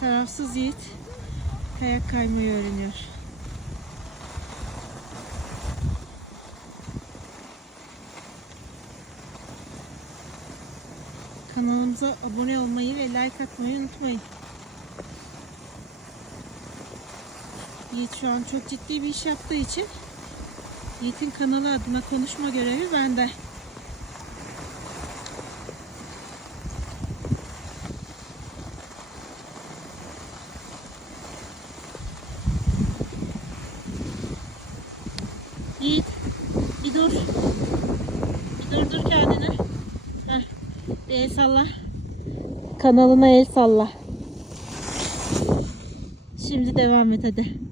Tarafsız Yiğit kayak kaymayı öğreniyor. Kanalımıza abone olmayı ve like atmayı unutmayın. Yiğit şu an çok ciddi bir iş yaptığı için Yiğit'in kanalı adına konuşma görevi bende. Yiğit, bir dur. Bir dur kendini. Heh, bir el salla. Kanalına el salla. Şimdi devam et hadi.